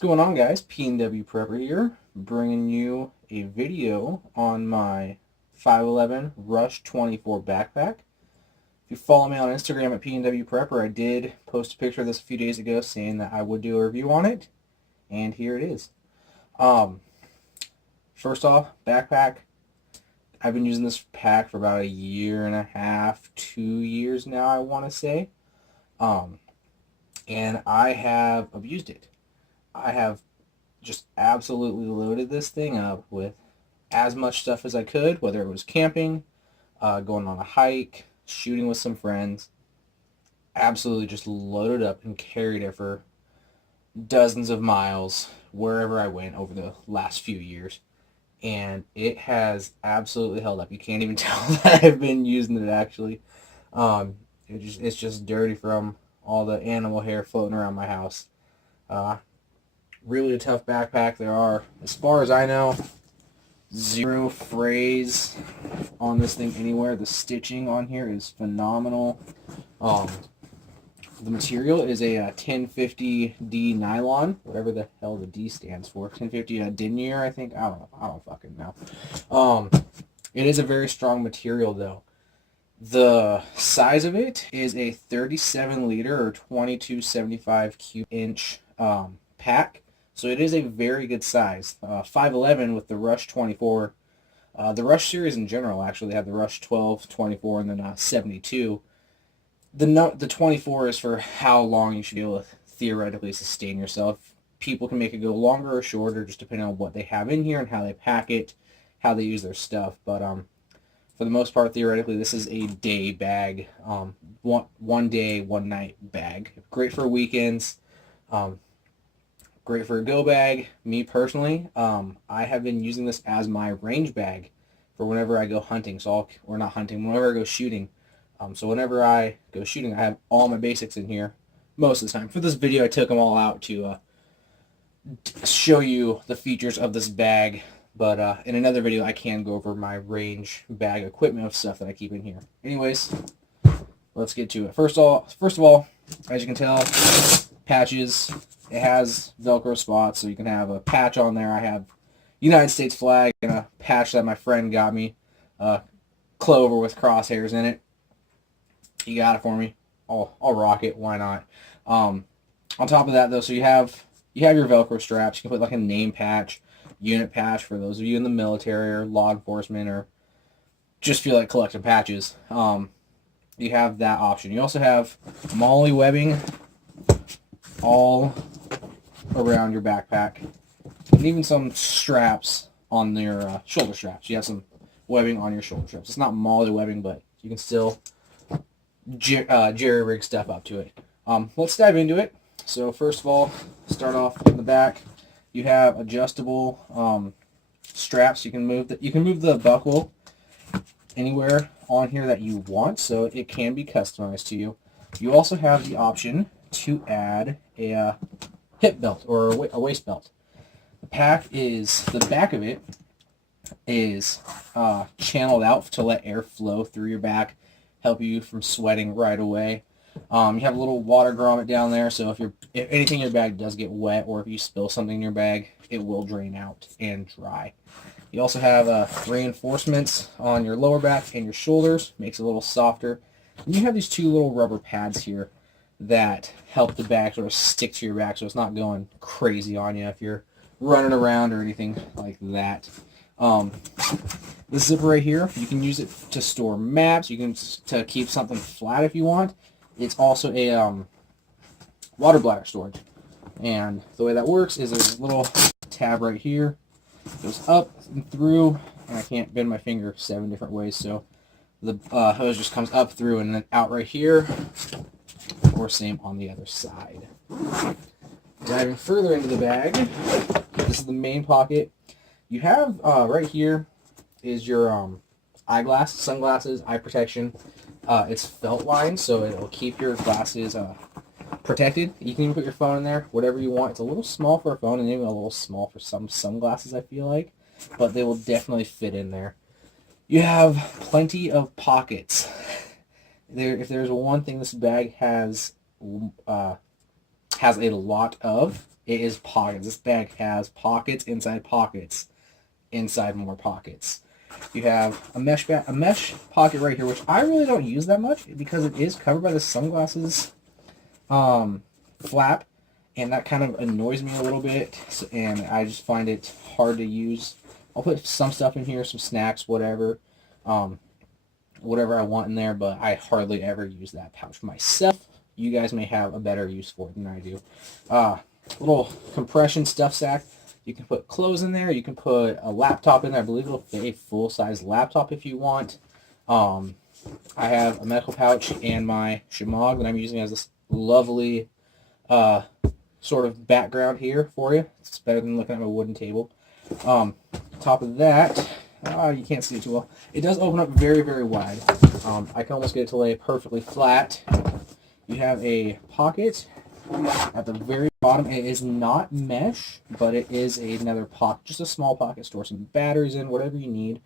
going on, guys? P&W Prepper here, bringing you a video on my 511 Rush 24 backpack. If you follow me on Instagram at P&W Prepper, I did post a picture of this a few days ago saying that I would do a review on it, and here it is. First off, backpack. I've been using this pack for about a year and a half, 2 years now, I want to say. And I have abused it. I have just absolutely loaded this thing up with as much stuff as I could, whether it was camping, going on a hike, shooting with some friends. Absolutely just loaded up and carried it for dozens of miles wherever I went over the last few years. And it has absolutely held up. You can't even tell that I've been using it, actually. It's just dirty from all the animal hair floating around my house. Really a tough backpack. There are, as far as I know, zero frays on this thing anywhere. The stitching on here is phenomenal. The material is a 1050D nylon, whatever the hell the D stands for. 1050 denier, I think. I don't fucking know. It is a very strong material, though. The size of it is a 37 liter or 2275 cubic inch pack. So it is a very good size. 511 with the Rush 24. The Rush series in general, actually, they have the Rush 12, 24, and then 72. The 24 is for how long you should be able to theoretically sustain yourself. People can make it go longer or shorter, just depending on what they have in here and how they pack it, how they use their stuff. But for the most part, theoretically, this is a day bag, one day, one night bag. Great for weekends. Great for a go bag. Me personally, I have been using this as my range bag for whenever I go hunting. Or not hunting, whenever I go shooting. So whenever I go shooting, I have all my basics in here most of the time. For this video, I took them all out to show you the features of this bag. But in another video, I can go over my range bag equipment of stuff that I keep in here. Anyways, let's get to it. First of all, as you can tell, patches. It has Velcro spots, so you can have a patch on there. I have United States flag and a patch that my friend got me, clover with crosshairs in it. He got it for me. I'll rock it. Why not? On top of that, though, so you have your Velcro straps. You can put like a name patch, unit patch for those of you in the military or law enforcement or just feel like collecting patches. You have that option. You also have MOLLE webbing all around your backpack, and even some straps on your shoulder straps. You have some webbing on your shoulder straps. It's not MOLLE webbing, but you can still jerry-rig stuff up to it. Let's dive into it. So first of all, start off in the back. You have adjustable straps. You can move the buckle anywhere on here that you want, so it can be customized to you. You also have the option to add a hip belt or a waist belt. The back of it is channeled out to let air flow through your back, help you from sweating right away. You have a little water grommet down there, so if anything in your bag does get wet or if you spill something in your bag, it will drain out and dry. You also have reinforcements on your lower back and your shoulders, makes it a little softer. And you have these two little rubber pads here that help the bag sort of stick to your back, so it's not going crazy on you if you're running around or anything like that. This zipper right here, you can use it to store maps. You can to keep something flat if you want. It's also a water bladder storage, and the way that works is there's a little tab right here. It goes up and through, and I can't bend my finger 7 different ways, so the hose just comes up through and then out right here, or same on the other side. Diving further into the bag, this is the main pocket. You have right here is your eyeglass, sunglasses, eye protection. It's felt lined, so it'll keep your glasses protected. You can even put your phone in there, whatever you want. It's a little small for a phone and even a little small for some sunglasses, I feel like, but they will definitely fit in there. You have plenty of pockets. If there's one thing this bag has a lot of, It is pockets. This bag has pockets inside more pockets. You have a mesh pocket right here, which I really don't use that much because it is covered by the sunglasses flap, and that kind of annoys me a little bit, and I just find it hard to use. I'll put some stuff in here, some snacks, whatever I want in there, but I hardly ever use that pouch myself. You guys may have a better use for it than I do. Little compression stuff sack. You can put clothes in there. You can put a laptop in there. I believe it'll fit a full-size laptop if you want. I have a medical pouch and my Shimog that I'm using as this lovely sort of background here for you. It's better than looking at my wooden table. Top of that, you can't see it too well. It does open up very, very wide. I can almost get it to lay perfectly flat. You have a pocket at the very bottom. It is not mesh, but it is another pocket, just a small pocket. Store some batteries in, whatever you need.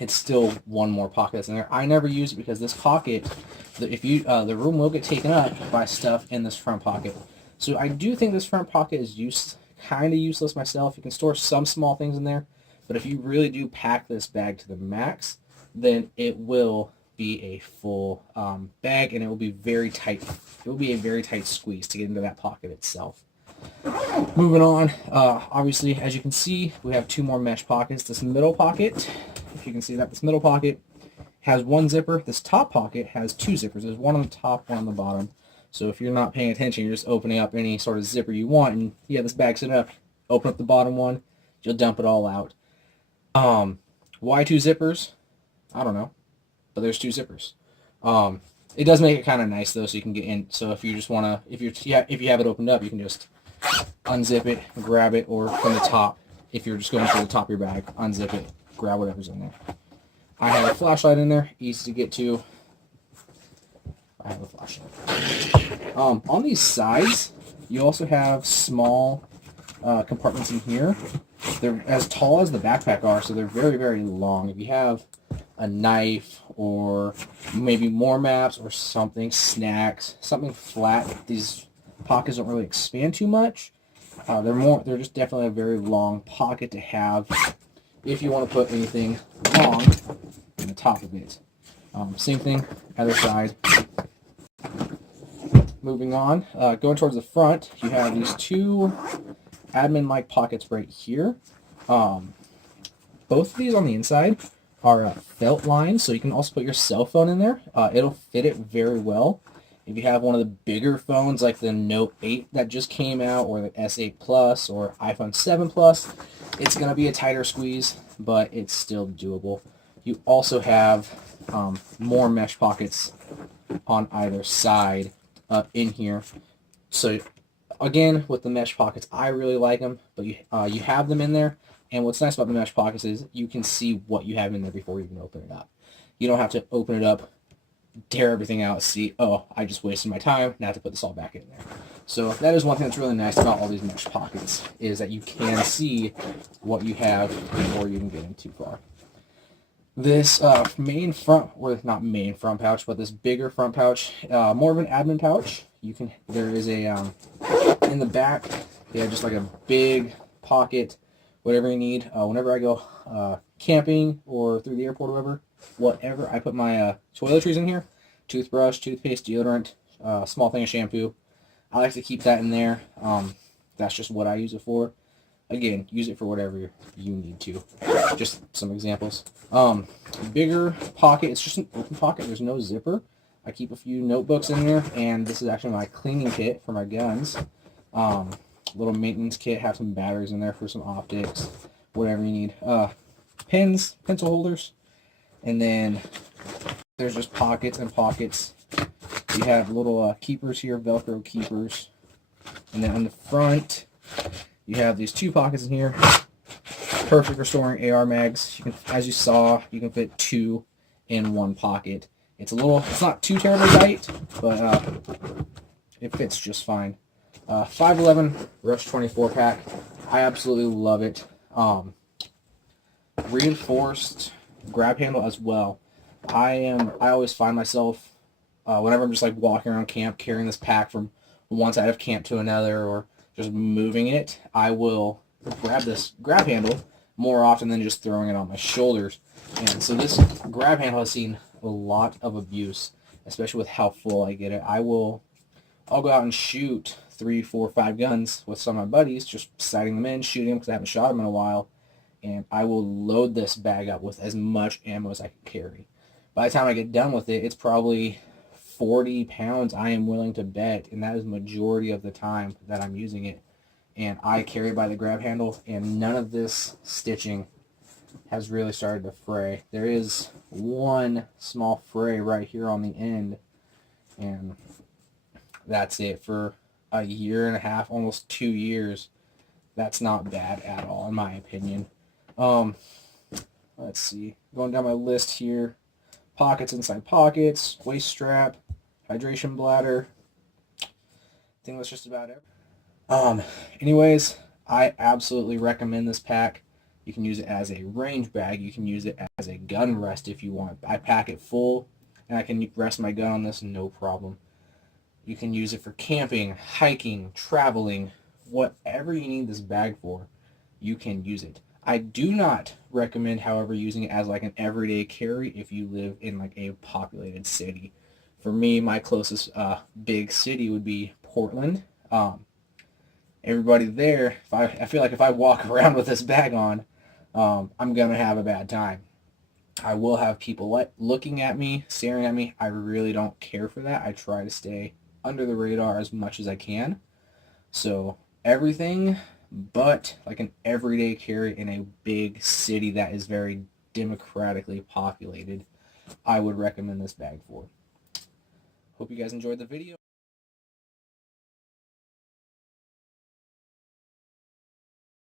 It's still one more pocket that's in there. I never use it because this pocket, the room will get taken up by stuff in this front pocket. So I do think this front pocket is kind of useless myself. You can store some small things in there, but if you really do pack this bag to the max, then it will be a full bag, and it will be very tight. It will be a very tight squeeze to get into that pocket itself. Moving on, obviously, as you can see, we have two more mesh pockets. This middle pocket, if you can see that, this middle pocket has one zipper. This top pocket has two zippers. There's one on the top, one on the bottom. So if you're not paying attention, you're just opening up any sort of zipper you want, and you have this bag set up, open up the bottom one, you'll dump it all out. Why two zippers? I don't know, but there's two zippers. It does make it kind of nice though, so you can get in. So if you just want to, if you have it opened up, you can just unzip it, grab it, or from the top, if you're just going for the top of your bag, unzip it, grab whatever's in there. I have a flashlight in there, easy to get to. I have a flashlight. On these sides, you also have small compartments in here. They're as tall as the backpack are, so they're very, very long. If you have a knife or maybe more maps or something, snacks, something flat, these pockets don't really expand too much. They're just definitely a very long pocket to have if you want to put anything long in the top of it. Same thing, other side. Moving on, going towards the front, you have these two admin-like pockets right here. Both of these on the inside are felt lined, so you can also put your cell phone in there. It'll fit it very well. If you have one of the bigger phones like the Note 8 that just came out, or the S8 Plus, or iPhone 7 Plus, it's going to be a tighter squeeze, but it's still doable. You also have more mesh pockets on either side in here. So again, with the mesh pockets, I really like them, but you have them in there. And what's nice about the mesh pockets is you can see what you have in there before you even open it up. You don't have to open it up, tear everything out, see, oh, I just wasted my time, now I have to put this all back in there. So that is one thing that's really nice about all these mesh pockets, is that you can see what you have before you even get in too far. This main front, or not main front pouch, but this bigger front pouch, more of an admin pouch. There is a, in the back, they have just like a big pocket, whatever you need. Whenever I go camping or through the airport or whatever, I put my toiletries in here. Toothbrush, toothpaste, deodorant, small thing of shampoo. I like to keep that in there. That's just what I use it for. Again, use it for whatever you need to. Just some examples. Bigger pocket, it's just an open pocket. There's no zipper. I keep a few notebooks in there, and this is actually my cleaning kit for my guns. Little maintenance kit, have some batteries in there for some optics, whatever you need. Pens, pencil holders, and then there's just pockets and pockets. You have little keepers here, Velcro keepers, and then on the front, you have these two pockets in here. Perfect for storing AR mags. As you saw, you can fit two in one pocket. It's not too terribly tight, but it fits just fine. 511 Rush 24 pack. I absolutely love it. Reinforced grab handle as well. I always find myself whenever I'm just like walking around camp carrying this pack from one side of camp to another or just moving it, I will grab this grab handle more often than just throwing it on my shoulders. And so this grab handle has seen a lot of abuse, especially with how full I get it. I'll go out and shoot 3, 4, 5 guns with some of my buddies, just sighting them in, shooting them because I haven't shot them in a while, and I will load this bag up with as much ammo as I can carry. By the time I get done with it, it's probably 40 pounds I am willing to bet, and that is the majority of the time that I'm using it. And I carry it by the grab handle, and none of this stitching has really started to fray. There is one small fray right here on the end, and that's it. For a year and a half, almost 2 years, that's not bad at all, in my opinion. Let's see. Going down my list here. Pockets inside pockets, waist strap, hydration bladder. I think that's just about it. Anyways, I absolutely recommend this pack. You can use it as a range bag. You can use it as a gun rest if you want. I pack it full, and I can rest my gun on this no problem. You can use it for camping, hiking, traveling, whatever you need this bag for, you can use it. I do not recommend, however, using it as like an everyday carry if you live in like a populated city. For me, my closest big city would be Portland. Everybody there, I feel like if I walk around with this bag on, I'm going to have a bad time. I will have people looking at me, staring at me. I really don't care for that. I try to stay under the radar as much as I can. So everything but like an everyday carry in a big city that is very democratically populated, I would recommend this bag for. Hope you guys enjoyed the video.